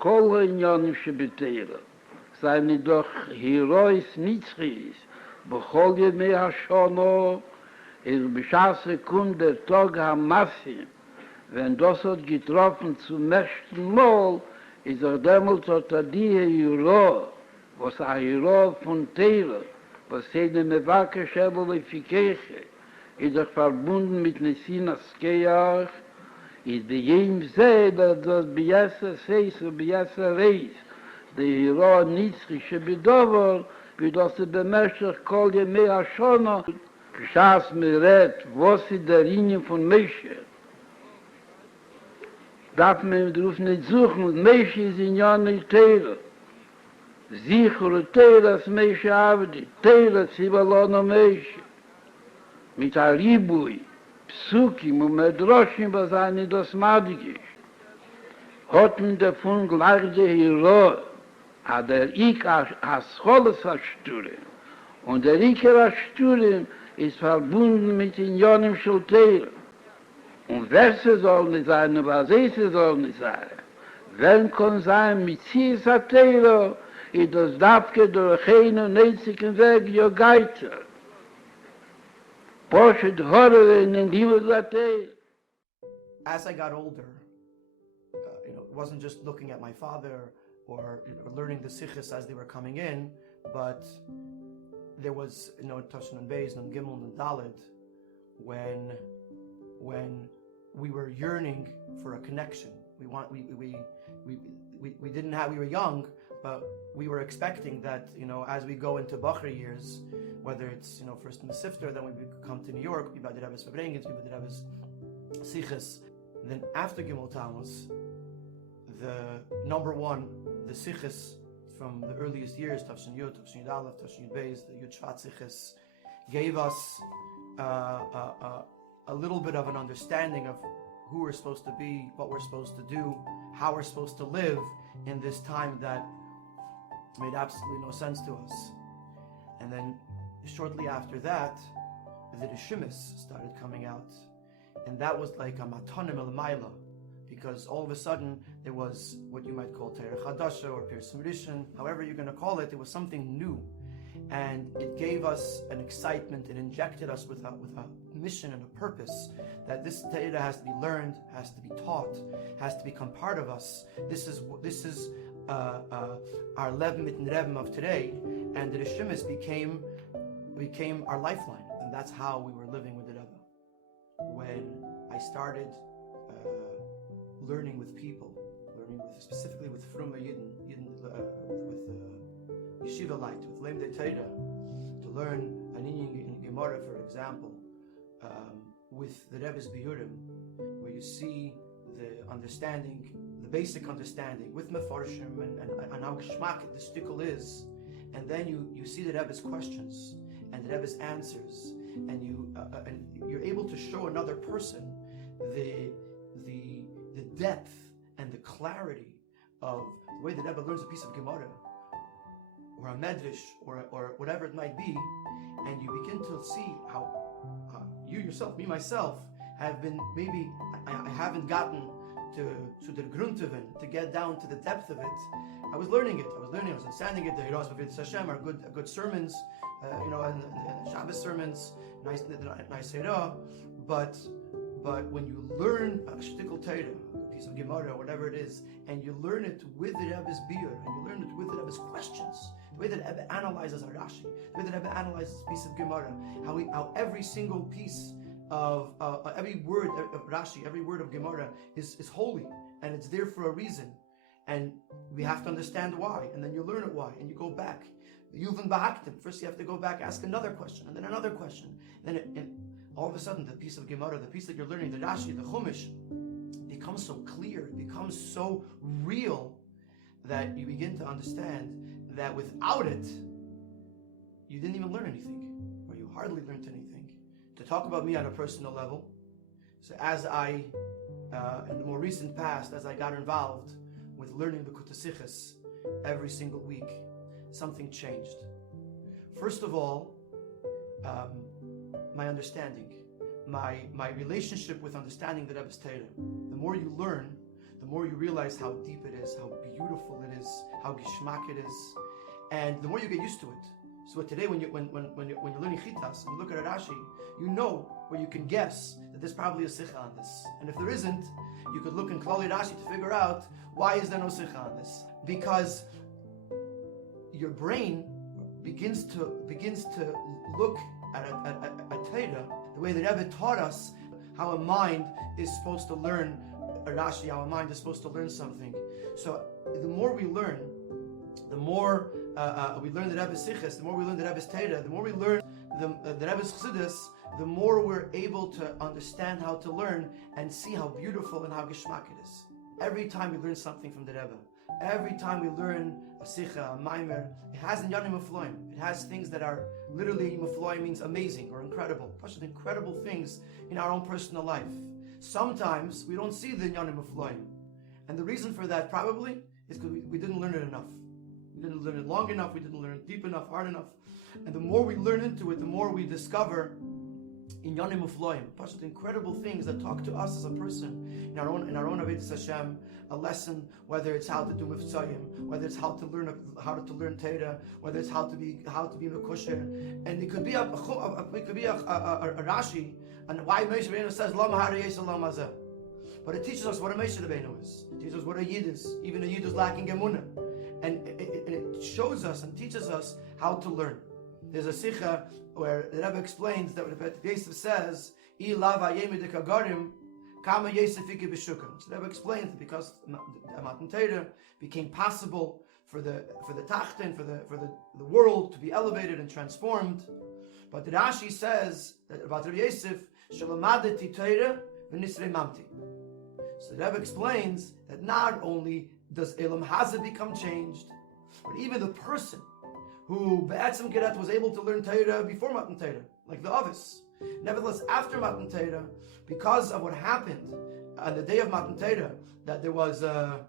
כל העניינים שבתורה, seine doch Heroes Nitzris, bechol yemei hashono, בשעה Sekunde der Tag Hamassi, wenn das hat getroffen zum ersten Mal, ist damals hat die Hero, was a Hero von Teile, was seine Mewake Schäbele Fikeche, ist verbunden mit Nesinas Keach, ist bei jedem See, dass das Biasa Seis und Biasa Reis, der Hero Nitzrische Bedover, wie das bemerkt kol Yemei Hashono, Schas mir red, was ist der Linie von Mesche? Darf man drauf nicht suchen, Mesche ist in Jani Teile. Sichere Teile, das Mesche Avdi, Teile, Zibalona Mesche. Mit Aribui, Psukim und Medroshim, was eine das Madig ist. Hat man davon gleich der Hero, aber der Ik as Choles Ashturim. Und der Iker Ashturim ist verbunden mit den Jönem Schulteir. Und wer sie soll nicht sein, was sie soll nicht sein. Wenn kann sein, mit sie ist der Teiro, ist das Dafke durch einen einzigen Weg, jo geiter. Poshet Horre in den Limud Toraso. As I got older, it wasn't just looking at my father or learning the sichos as they were coming in, but there was Toshin and Beis, and Gimel and Dalet, when we were yearning for a connection. We didn't have. We were young, but we were expecting that as we go into Bachar years, whether it's first in the Sifter, then we come to New York, we did have his Verbrengens, we did have his Sichos. Then after Gimel Tammuz, the number one, the Sichos from the earliest years, Tafshin Yud, Tafshin Yud Aleph, Tafshin Yud Beis, the Yud Shvat Sichos, gave us a little bit of an understanding of who we're supposed to be, what we're supposed to do, how we're supposed to live in this time that made absolutely no sense to us. And then shortly after that, the Rishimis started coming out, and that was like a matanim el-maila, because all of a sudden there was what you might call Torah Chadasha or Pirsum Rishon, however you're going to call it. It was something new, and it gave us an excitement. It injected us with a mission and a purpose that this Torah has to be learned, has to be taught, has to become part of us. This is our Lev Mitten Rebbe of today, and the Rishimis became our lifeline, and that's how we were living with the Rebbe. When I started learning with people, specifically with Fruma Yidden, with Yeshiva Light, with Limud Toraso, to learn an in Gemara, for example, with the Rebbe's Biurim, where you see the understanding, the basic understanding, with Mefarshim and how Geschmack the stickle is, and then you see the Rebbe's questions and the Rebbe's answers, and you're able to show another person the depth and the clarity of the way the Rebbe learns a piece of Gemara, or a Medrash, or whatever it might be, and you begin to see how you yourself, me myself, have been, maybe I haven't gotten to the Grunteven, to get down to the depth of it. I was learning it, I was understanding it. The Hiras B'Vidus Hashem are good sermons, and Shabbos sermons, nice Hira, but when you learn a shtickle Torah, a piece of Gemara, whatever it is, and you learn it with the Rebbe's beer, and you learn it with the Rebbe's questions, the way that Rebbe analyzes a Rashi, the way that Rebbe analyzes a piece of Gemara, how every single piece of every word of Rashi, every word of Gemara is holy, and it's there for a reason, and we have to understand why, and then you learn it why, and you go back. Yuvin Bahaktim. First you have to go back, ask another question, and then another question. And all of a sudden the piece of Gemara, the piece that you're learning, the Rashi, the Chumash, becomes so clear, it becomes so real, that you begin to understand that without it, you didn't even learn anything, or you hardly learned anything. To talk about me on a personal level, so as I, in the more recent past, as I got involved with learning the Kutasichas every single week, something changed. First of all, my understanding, my relationship with understanding the Rebbe's Torah. The more you learn, the more you realize how deep it is, how beautiful geschmack it is, and the more you get used to it. So today, when you're learning chitas and you look at a Rashi, you know, or you can guess that there's probably a sikha on this. And if there isn't, you could look in Klali Rashi to figure out why is there no sikha on this. Because your brain begins to look at Torah the way the Rebbe taught us how a mind is supposed to learn a Rashi, how a mind is supposed to learn something. So the more we learn, the more we learn the Rebbe's Sichos, the more we learn the Rebbe's Torah, the more we learn the Rebbe's Chassidus, the more we're able to understand how to learn and see how beautiful and how geschmack it is. Every time we learn something from the Rebbe, every time we learn a Sicha, a Maimer, it has Inyanim Mufloim. It has things that are literally, Mufloim means amazing or incredible. Incredible things in our own personal life. Sometimes we don't see the Inyanim Mufloim. And the reason for that probably is because we didn't learn it enough. We didn't learn it long enough, we didn't learn it deep enough, hard enough. And the more we learn into it, the more we discover Inyanim Mufloim, incredible things that talk to us as a person in our own Avodas Hashem, a lesson, whether it's how to do Miftzayim, whether it's how to learn Torah, whether it's how to be Mekusher, and it could be a Rashi, and why Moshe Rabbeinu says Lama Hara Yesa Lama Zeh. But it teaches us what a Moshe Rabbeinu is. It teaches us what a Yid is. Even a Yid is lacking Emunah. And it shows us and teaches us how to learn. There's a Sikha where the Rebbe explains that Rabbi Yosef says, I lava yemid kagarim, kama Yosef iki b'shukam. So the Rebbe explains that because Matan Torah became possible for the Tachten, for the world to be elevated and transformed. But the Rashi says that about Rabbi Yosef, shalamadeti Torah v'nisrei mamti. So the Rebbe explains that not only does Elam Hazeh become changed, but even the person who Be'etzem Geret was able to learn Torah before Matan Torah, like the Avis. Nevertheless, after Matan Torah, because of what happened on the day of Matan Torah, that there was the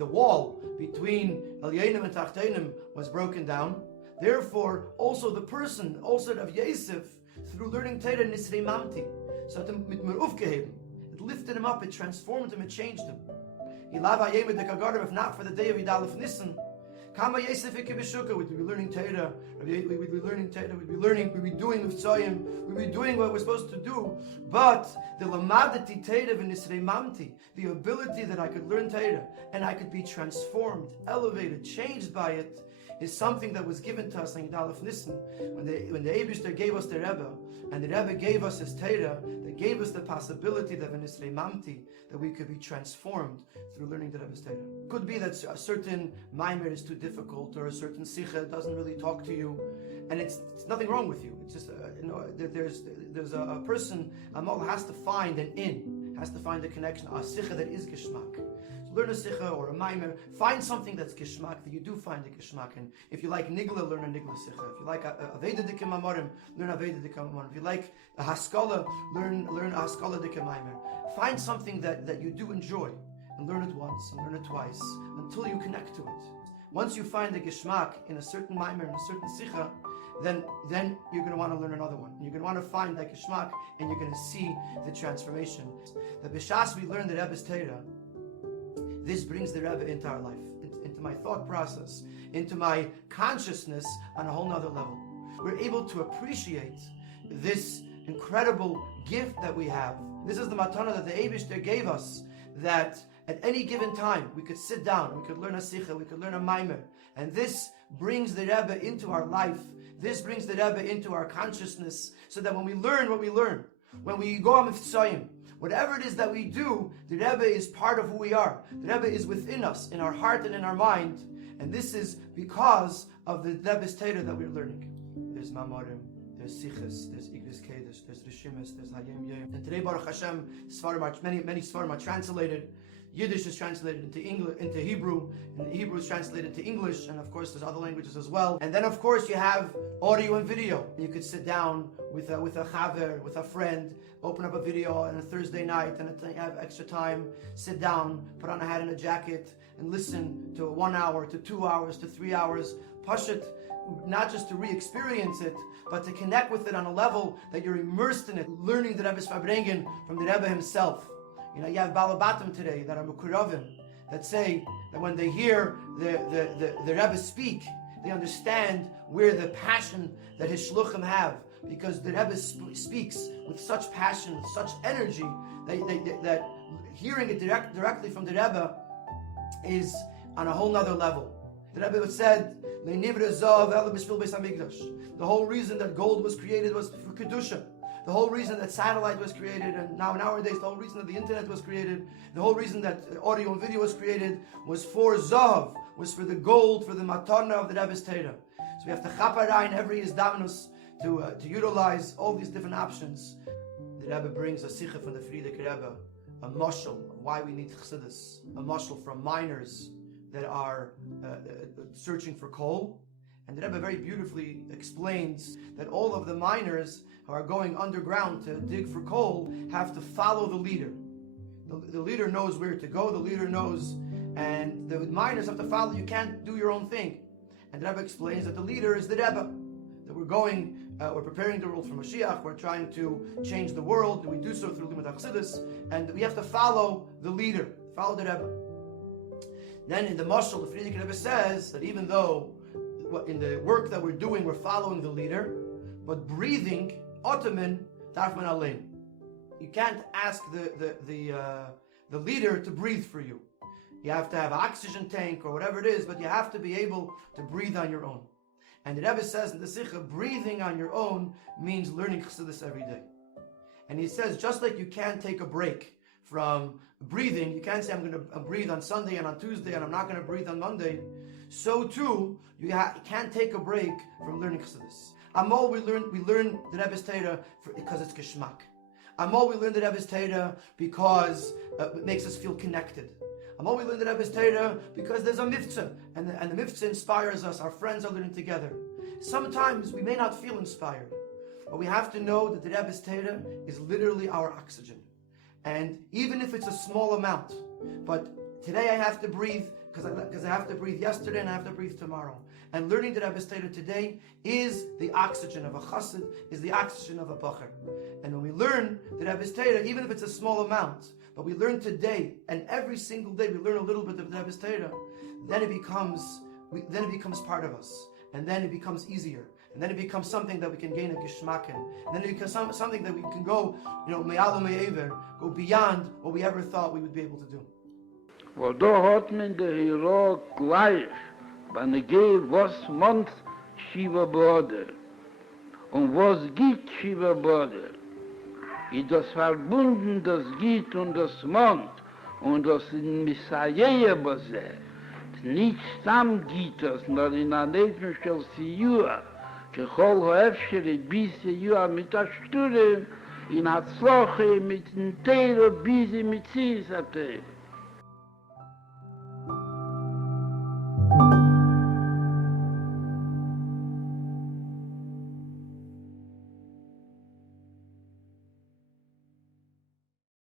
wall between Elyenim and Tachtenim was broken down. Therefore, also the person, also of Yosef, through learning Torah Nisrei Mamti, so it lifted him up, it transformed him, it changed him. If not for the day of Yud Aleph Nisan, Kama Yosef Ikibishuka, we'd be learning Torah, we'd be doing Miftzayim, we'd be doing what we're supposed to do. But the Lamadati Torah v'Nisrei Mamti, the ability that I could learn Torah and I could be transformed, elevated, changed by it, is something that was given to us in Yud Aleph Nisan when the Eibishter gave us the Rebbe, and the Rebbe gave us his Torah, that gave us the possibility that v'Nisrei Mamti, that we could be transformed through learning the Rebbe's Torah. Could be that a certain Maimer is too difficult, or a certain Sicha doesn't really talk to you, and it's nothing wrong with you. It's just there's a person, Amal has to find an in, has to find a connection, a Sicha that is Geshmak. Learn a Sicha or a Maimer, find something that's Geshmak, that you do find a Geshmak. And if you like Nigla, learn a Nigla Sicha. If you like Aveda Dika Mamorim, learn Aveda Dika Mamorim. If you like a Haskalah, learn a Haskalah Dika Maimer. Find something that you do enjoy, and learn it once, and learn it twice, until you connect to it. Once you find the Geshmak in a certain Maimer, in a certain Sicha, then you're going to want to learn another one. You're going to want to find that Geshmak, and you're going to see the transformation. The B'Shas we learn the Rebbe's Torah. This brings the Rebbe into our life, into my thought process, into my consciousness on a whole nother level. We're able to appreciate this incredible gift that we have. This is the matana that the Eibishter gave us, that at any given time we could sit down, we could learn a Sicha, we could learn a Maimer, and this brings the Rebbe into our life. This brings the Rebbe into our consciousness, so that when we learn what we learn, when we go on Miftzayim, whatever it is that we do, the Rebbe is part of who we are. The Rebbe is within us, in our heart and in our mind. And this is because of the Rebbe's Torah that we're learning. There's Mamorim, there's Sichas, there's Igris Kedesh, there's Rishimis, there's Hayim Yom. And today, Baruch Hashem, many Svarim are translated. Yiddish is translated into English, into Hebrew, and Hebrew is translated into English, and of course there's other languages as well. And then of course you have audio and video. You could sit down with a chaver, with a friend, open up a video on a Thursday night, and you have extra time, sit down, put on a hat and a jacket, and listen to 1 hour, to 2 hours, to 3 hours. Push it, not just to re-experience it, but to connect with it on a level that you're immersed in it, learning the Rebbe's Farbrengen from the Rebbe himself. You know, you have Balabatim today that are Mukuravim, that say that when they hear the Rebbe speak, they understand where the passion that his shluchim have, because the Rebbe speaks with such passion, with such energy, that hearing it directly from the Rebbe is on a whole nother level. The Rebbe said, the whole reason that gold was created was for Kedusha. The whole reason that satellite was created, and nowadays the whole reason that the internet was created, the whole reason that audio and video was created was for Zav, was for the gold, for the matana of the Rebbe's Torah. So we have to chaparai in every izdavnus to utilize all these different options. The Rebbe brings a sikha from the Frierdiker Rebbe, a mashal, why we need Chassidus, a mashal from miners that are searching for coal. And the Rebbe very beautifully explains that all of the miners who are going underground to dig for coal have to follow the leader. The leader knows where to go, the leader knows, and the miners have to follow. You can't do your own thing. And the Rebbe explains that the leader is the Rebbe, that we're preparing the world for Mashiach, we're trying to change the world, and we do so through Limud Toraso, and we have to follow the leader, follow the Rebbe. Then in the Mashal, the Frierdiker Rebbe says that even though in the work that we're doing, we're following the leader, but breathing, Ottoman, Darfman Alein. You can't ask the leader to breathe for you. You have to have an oxygen tank or whatever it is, but you have to be able to breathe on your own. And the Rebbe says in the Sikha, breathing on your own means learning Chassidus every day. And he says, just like you can't take a break from breathing, you can't say I'm going to breathe on Sunday and on Tuesday and I'm not going to breathe on Monday, so too, you can't take a break from learning Chassidus. Amol, we learn the Rebbe's Torah because it's geschmack. Amol, we learn the Rebbe's Torah because it makes us feel connected. Amol, we learn the Rebbe's Torah because there's a mitzvah, and the mitzvah inspires us. Our friends are learning together. Sometimes we may not feel inspired, but we have to know that the Rebbe's Torah is literally our oxygen. And even if it's a small amount, but today I have to breathe because I have to breathe yesterday and I have to breathe tomorrow. And learning the Rebbe's Torah today is the oxygen of a chassid, is the oxygen of a bacher. And when we learn the Rebbe's Torah, even if it's a small amount, but we learn today, and every single day we learn a little bit of the Rebbe's Torah, then it becomes part of us, and then it becomes easier, and then it becomes something that we can gain a geschmack in, and then it becomes something that we can go, me'alo me'ever, go beyond what we ever thought we would be able to do. Wo da hat man der Hero gleich, wenn geht, was mont Shiva Bode, und was gibt Shiva Bode. Ist das verbunden, das gibt und das mont, und das in Messiah Bose. Nicht stam gibt es, nur in der Nähe von Siyua, kechol hoefschere bis Siyua mit der Sture, in Hatzloche mit dem Teiro bis mit Zisate.